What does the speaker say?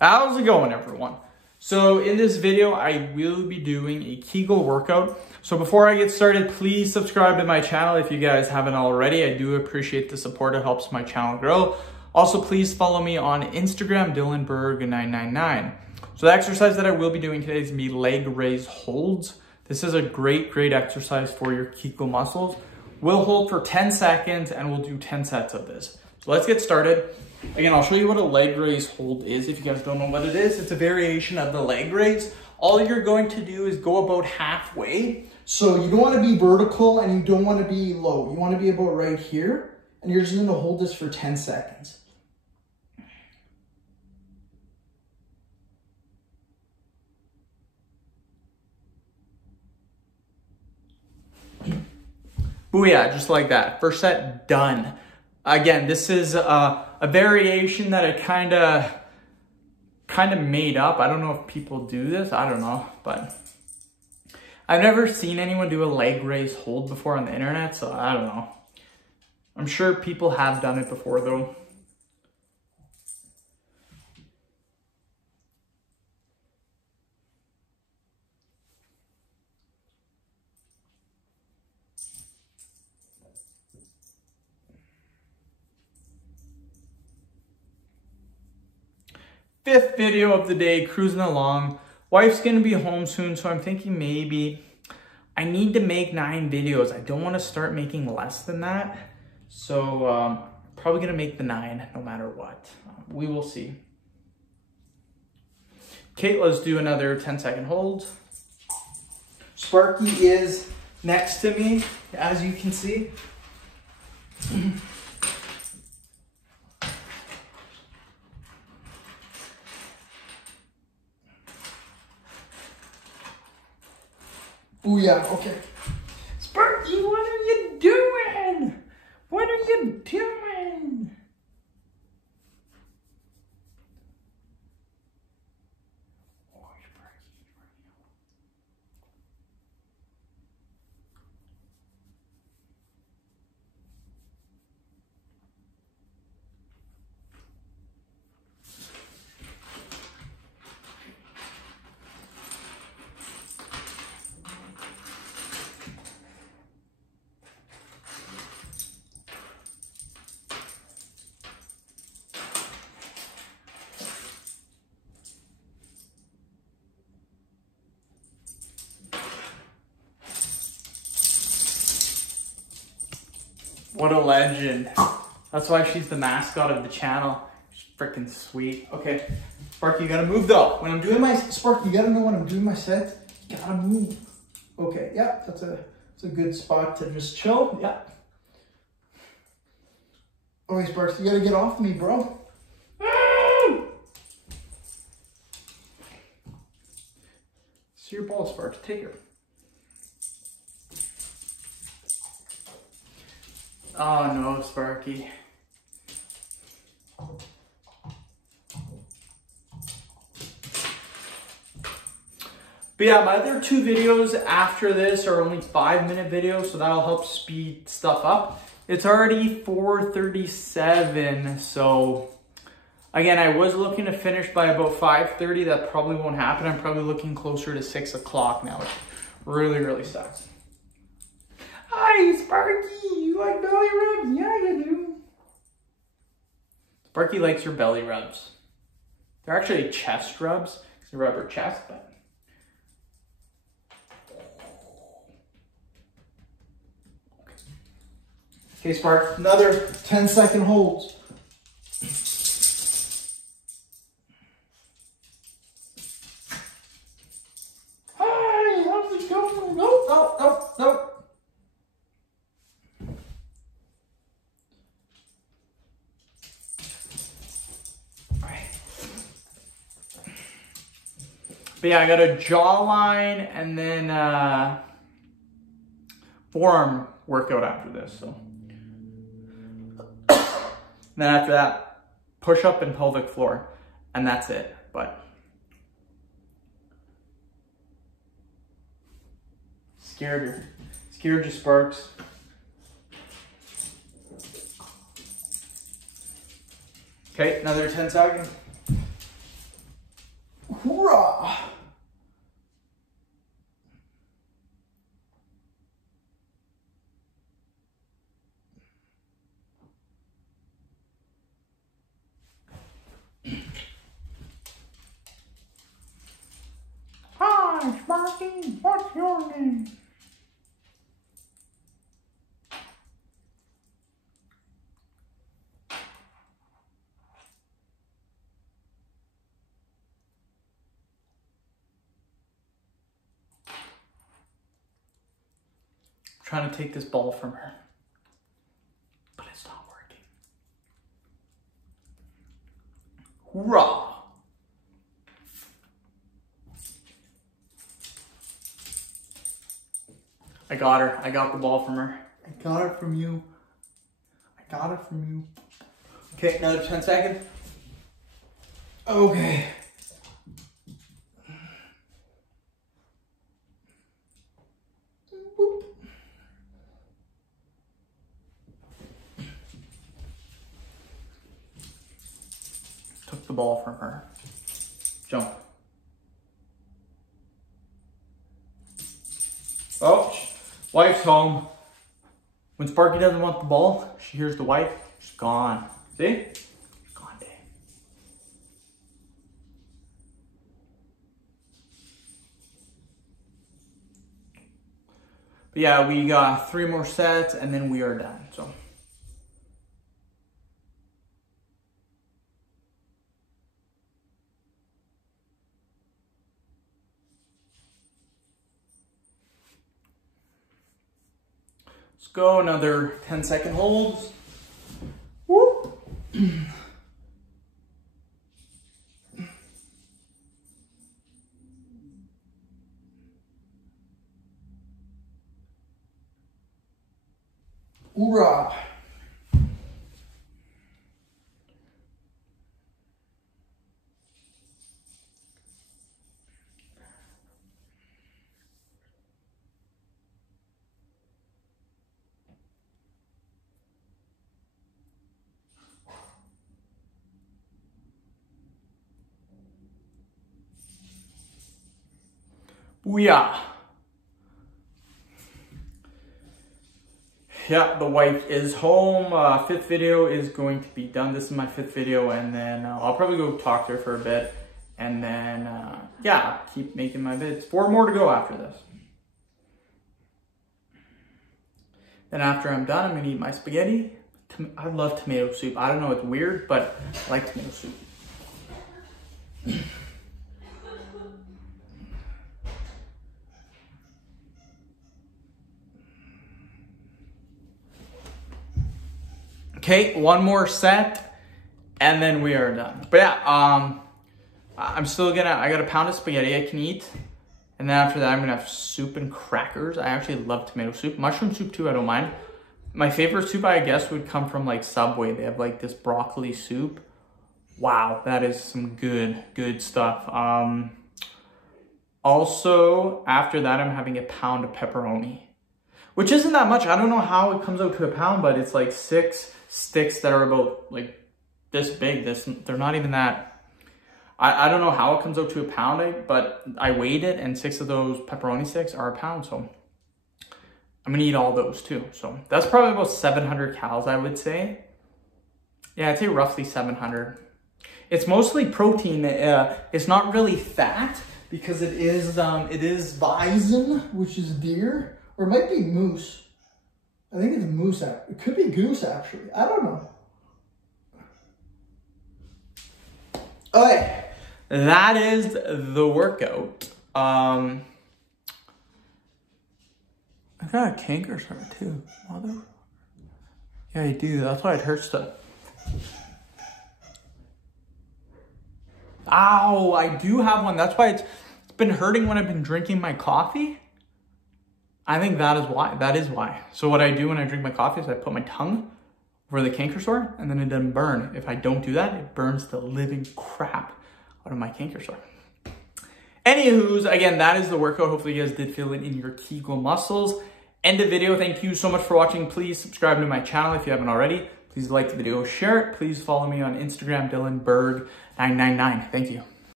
How's it going, everyone? So in this video, I will be doing a Kegel workout. So before I get started, please subscribe to my channel if you guys haven't already. I do appreciate the support. It helps my channel grow. Also, please follow me on Instagram, DylanBerg999. So the exercise that I will be doing today is going to be leg raise holds. This is a great exercise for your Kegel muscles. We'll hold for 10 seconds and we'll do 10 sets of this. So let's get started. Again, I'll show you what a leg raise hold is. If you guys don't know what it is, it's a variation of the leg raise. All you're going to do is go about halfway. So you don't want to be vertical and you don't want to be low. You want to be about right here, and you're just going to hold this for 10 seconds. Booyah, just like that. First set, done. Again, this is a variation that I kind of made up. I don't know if people do this. I don't know, but I've never seen anyone do a leg raise hold before on the internet, so I don't know. I'm sure people have done it before, though. Fifth video of the day, cruising along. Wife's gonna be home soon, so I'm thinking maybe I need to make 9 videos. I don't want to start making less than that, so probably gonna make the 9 no matter what. We will see. Okay, let's do another 10-second hold. Sparky is next to me, as you can see. Oh yeah, okay. Sparky, what are you doing? What are you doing? Oh, Sparky. What a legend. That's why she's the mascot of the channel. She's freaking sweet. Okay, Sparky, you gotta move though. When I'm doing my, Sparky, you gotta know when I'm doing my set, you gotta move. Okay, yeah, that's a good spot to just chill, yeah. Okay, Sparky, you gotta get off me, bro. See your ball, Sparks, take her. Oh no, Sparky. But yeah, my other 2 videos after this are only 5-minute videos, so that'll help speed stuff up. It's already 4:37, so again, I was looking to finish by about 5:30. That probably won't happen. I'm probably looking closer to 6 o'clock now, which really sucks. Hi, Sparky. You like belly rubs? Yeah, you do. Sparky likes your belly rubs. They're actually chest rubs because you rub her chest, but. Okay, Spark, another 10-second hold. Hi, how's it going? No. But yeah, I got a jawline and then forearm workout after this. So then after that, push up and pelvic floor, and that's it. But scared you, Sparks. Okay, another 10 seconds. Hoorah! Hi, Sparky. What's your name? Trying to take this ball from her, but it's not working. Hoorah! I got her. I got the ball from her. I got it from you. I got it from you. Okay, another 10 seconds. Okay. Boop. Took the ball from her. Jump. Oh, wife's home. When Sparky doesn't want the ball, she hears the wife, she's gone. See? She's gone, Dave. But yeah, we got 3 more sets and then we are done, so. Let's go, another 10-second holds. Whoop. Hoorah. Booyah. Yeah, the wife is home. 5th video is going to be done. This is my 5th video, and then I'll probably go talk to her for a bit, and then yeah, keep making my vids. 4 more to go after this. Then after I'm done, I'm gonna eat my spaghetti. I love tomato soup. I don't know, it's weird, but I like tomato soup. Okay, 1 more set, and then we are done. But yeah, I'm still gonna, I got a pound of spaghetti I can eat, and then after that I'm gonna have soup and crackers. I actually love tomato soup. Mushroom soup too, I don't mind. My favorite soup, I guess, would come from like Subway. They have like this broccoli soup. Wow, that is some good stuff. Also, after that, I'm having a pound of pepperoni, which isn't that much. I don't know how it comes out to a pound, but it's like 6 sticks that are about like this big. They're not even that. I don't know how it comes out to a pound, but I weighed it, and 6 of those pepperoni sticks are a pound, so I'm gonna eat all those too. So that's probably about 700 calories, I would say. Yeah, I'd say roughly 700. It's mostly protein. It's not really fat because it is bison, which is deer, or it might be moose. I think it's moose. It could be goose, actually. I don't know. Okay, that is the workout. I got a canker sore too, mother. Yeah, I do. That's why it hurts to. Ow! I do have one. That's why it's been hurting when I've been drinking my coffee. I think that is why. That is why. So what I do when I drink my coffee is I put my tongue over the canker sore, and then it doesn't burn. If I don't do that, it burns the living crap out of my canker sore. Anywho's, again, that is the workout. Hopefully you guys did feel it in your Kegel muscles. End of video. Thank you so much for watching. Please subscribe to my channel if you haven't already. Please like the video, share it. Please follow me on Instagram, DylanBerg999. Thank you.